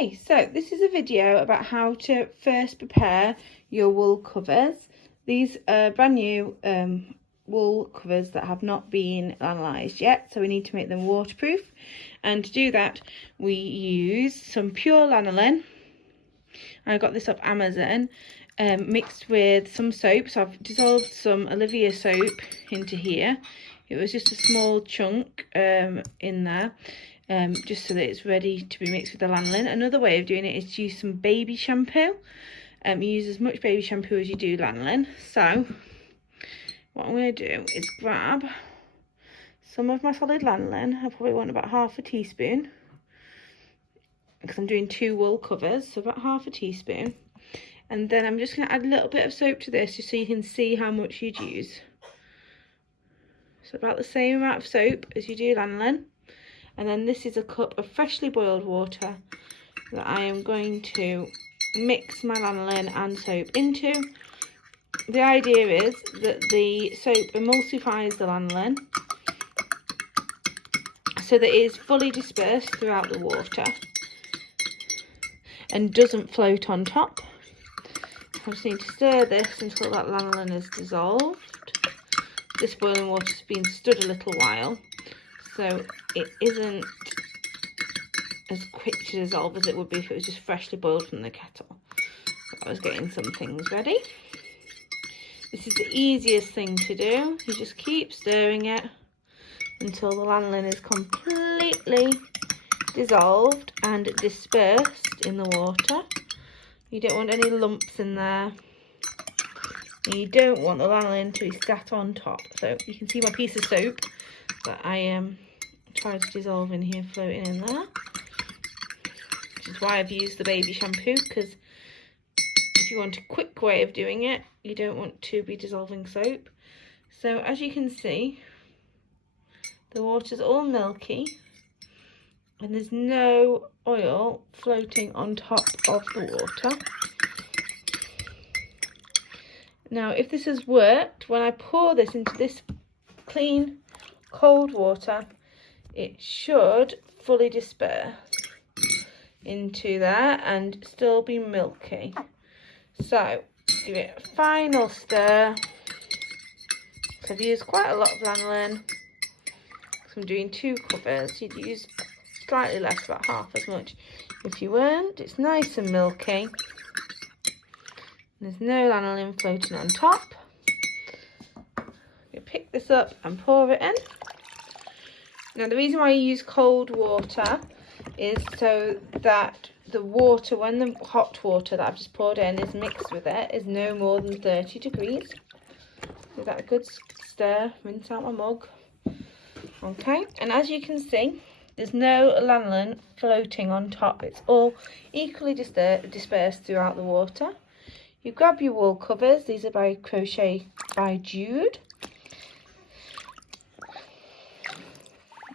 Okay, so this is a video about how to first prepare your wool covers. These are brand new wool covers that have not been lanolized yet, so we need to make them waterproof. And to do that, we use some pure lanolin. I got this off Amazon, mixed with some soap. So I've dissolved some Olivia soap into here. It was just a small chunk in there. Just so that it's ready to be mixed with the lanolin. Another way of doing it is to use some baby shampoo. You use as much baby shampoo as you do lanolin. So what I'm going to do is grab some of my solid lanolin. I probably want about half a teaspoon, because I'm doing 2 wool covers, so about half a teaspoon. And then I'm just going to add a little bit of soap to this, just so you can see how much you'd use. So about the same amount of soap as you do lanolin. And then this is a cup of freshly boiled water that I am going to mix my lanolin and soap into. The idea is that the soap emulsifies the lanolin so that it is fully dispersed throughout the water and doesn't float on top. I just need to stir this until that lanolin is dissolved. This boiling water's been stood a little while, so it isn't as quick to dissolve as it would be if it was just freshly boiled from the kettle. So I was getting some things ready. This is the easiest thing to do. You just keep stirring it until the lanolin is completely dissolved and dispersed in the water. You don't want any lumps in there. And you don't want the lanolin to be sat on top. So you can see my piece of soap that I tried to dissolve in here floating in there, which is why I've used the baby shampoo, because if you want a quick way of doing it, you don't want to be dissolving soap. So as you can see, the water's all milky and there's no oil floating on top of the water. Now if this has worked, when I pour this into this clean cold water, it should fully disperse into there and still be milky. So give it a final stir. So I've used quite a lot of lanolin, so I'm doing 2 covers. You'd use slightly less, about half as much if you weren't. It's nice and milky. There's no lanolin floating on top. You pick this up and pour it in. Now the reason why you use cold water is so that the water, when the hot water that I've just poured in is mixed with it, is no more than 30 degrees. Give that a good stir, rinse out my mug. Okay, and as you can see, there's no lanolin floating on top. It's all equally dispersed throughout the water. You grab your wool covers. These are by Crochet by Jude.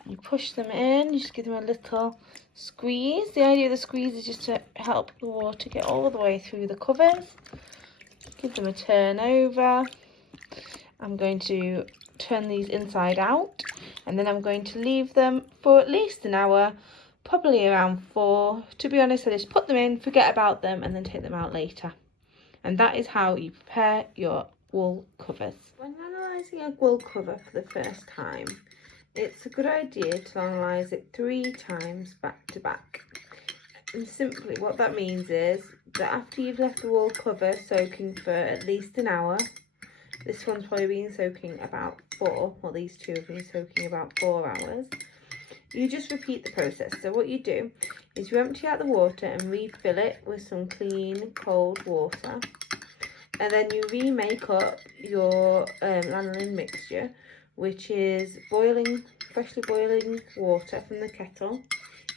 You push them in, you just give them a little squeeze. The idea of the squeeze is just to help the water get all the way through the covers. Give them a turn over. I'm going to turn these inside out, and then I'm going to leave them for at least an hour, probably around 4. To be honest, I just put them in, forget about them, and then take them out later. And that is how you prepare your wool covers. When analysing a wool cover for the first time, it's a good idea to analyse it 3 times back to back. And simply what that means is that after you've left the wool cover soaking for at least an hour, this one's probably been soaking about 4, well these 2 have been soaking about 4 hours, you just repeat the process. So what you do is you empty out the water and refill it with some clean cold water, and then you remake up your lanolin mixture, which is freshly boiling water from the kettle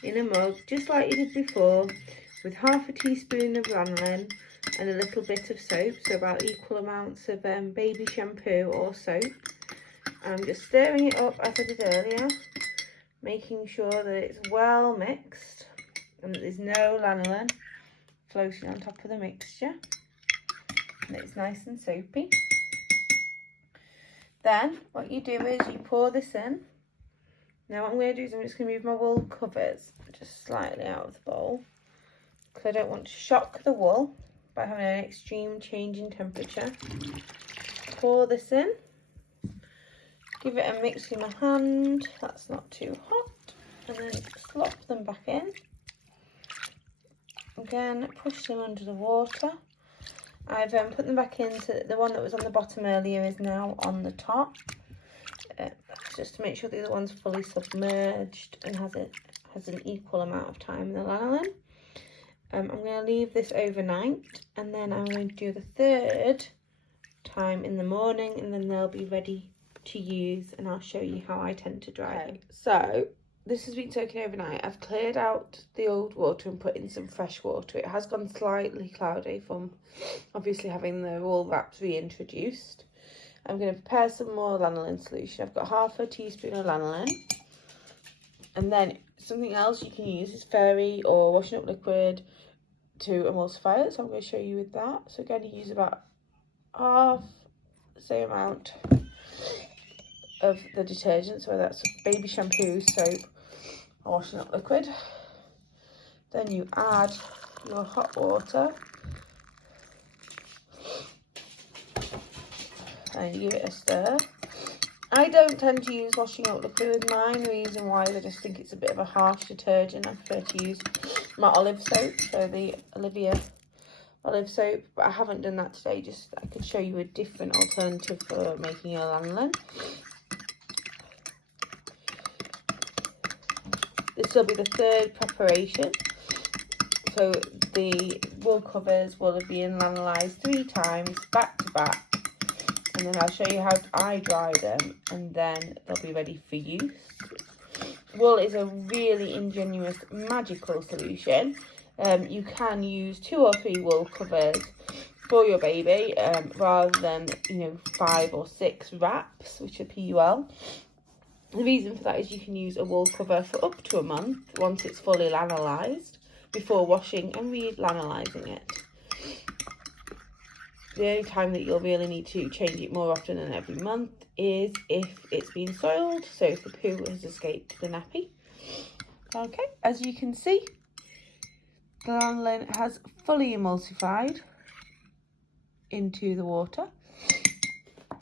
in a mug, just like you did before, with half a teaspoon of lanolin and a little bit of soap, so about equal amounts of baby shampoo or soap. And I'm just stirring it up as I did earlier, making sure that it's well mixed and that there's no lanolin floating on top of the mixture, and it's nice and soapy. Then what you do is you pour this in. Now what I'm going to do is I'm just going to move my wool covers just slightly out of the bowl. because I don't want to shock the wool by having an extreme change in temperature. Pour this in, give it a mix with my hand, that's not too hot, and then slop them back in. Again, push them under the water. I've put them back in, so the one that was on the bottom earlier is now on the top. Just to make sure the other one's fully submerged and has an equal amount of time in the lanolin. I'm going to leave this overnight, and then I'm going to do the third time in the morning, and then they'll be ready to use, and I'll show you how I tend to dry them. So this has been soaking overnight. I've cleared out the old water and put in some fresh water. It has gone slightly cloudy from obviously having the wool wraps reintroduced. I'm going to prepare some more lanolin solution. I've got half a teaspoon of lanolin, and then something else you can use is fairy or washing up liquid to emulsify it, so I'm going to show you with that. So again, you use about half the same amount of the detergent, so that's baby shampoo, soap or washing up liquid. Then you add your hot water and you give it a stir. I don't tend to use washing up liquid with mine. The reason why is I just think it's a bit of a harsh detergent. I prefer to use my olive soap, so the Olivia olive soap, but I haven't done that today. Just I could show you a different alternative for making your lanolin. This will be the third preparation. So the wool covers will have been lanolized 3 times back to back. And then I'll show you how I dry them, and then they'll be ready for use. Wool is a really ingenious, magical solution. You can use 2 or 3 wool covers for your baby, rather than 5 or 6 wraps, which are PUL. The reason for that is you can use a wool cover for up to a month once it's fully lanolized, before washing and re-lanolizing it. The only time that you'll really need to change it more often than every month is if it's been soiled, so if the poo has escaped the nappy. Okay, as you can see, the lanolin has fully emulsified into the water.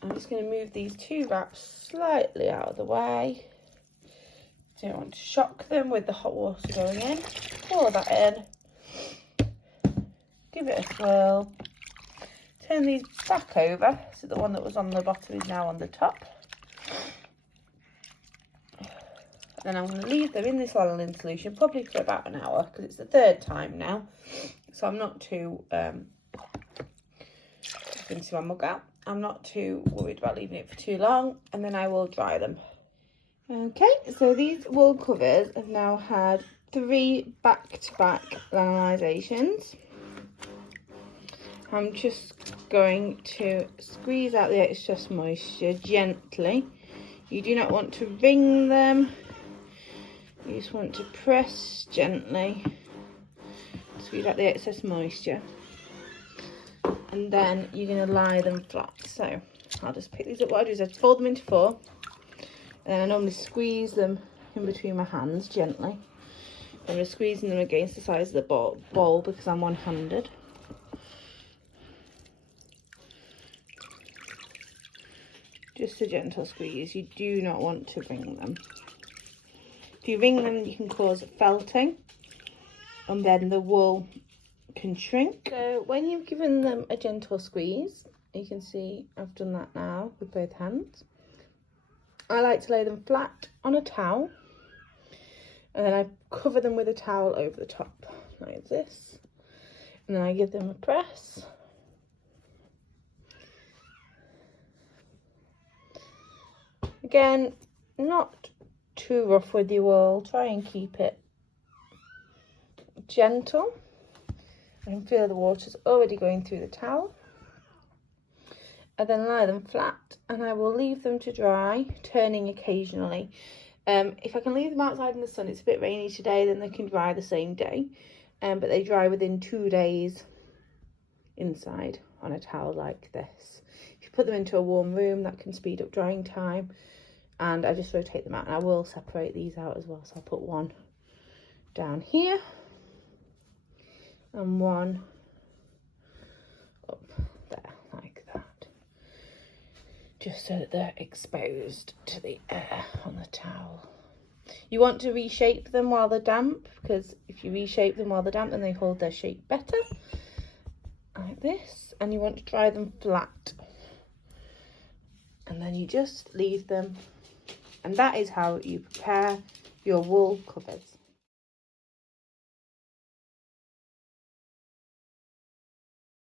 I'm just going to move these 2 wraps slightly out of the way. Don't want to shock them with the hot water going in. Pour that in. Give it a swirl. Turn these back over, so the one that was on the bottom is now on the top. Then I'm going to leave them in this lanolin solution, probably for about an hour, because it's the 3rd time now. So I'm not too, going to see my mug out. I'm not too worried about leaving it for too long, and then I will dry them. Okay, so these wool covers have now had 3 back-to-back lanolizations. I'm just going to squeeze out the excess moisture gently. You do not want to wring them. You just want to press gently. Squeeze out the excess moisture. And then you're going to lie them flat. So I'll just pick these up. What I do is I fold them into 4. And then I normally squeeze them in between my hands gently. I'm just squeezing them against the sides of the bowl because I'm one-handed. Just a gentle squeeze. You do not want to wring them. If you wring them, you can cause felting, and then the wool can shrink. So when you've given them a gentle squeeze, you can see I've done that now with both hands. I like to lay them flat on a towel, and then I cover them with a towel over the top like this, and then I give them a press. Again, not too rough with your wool. Try and keep it gentle. I can feel the water's already going through the towel. I then lie them flat, and I will leave them to dry, turning occasionally. If I can leave them outside in the sun, it's a bit rainy today, then they can dry the same day. But they dry within 2 days inside on a towel like this. If you put them into a warm room, that can speed up drying time. And I just rotate them out, and I will separate these out as well. So I'll put one down here and one up there like that, just so that they're exposed to the air on the towel. You want to reshape them while they're damp, because if you reshape them while they're damp then they hold their shape better, like this. And you want to dry them flat, and then you just leave them, and that is how you prepare your wool covers.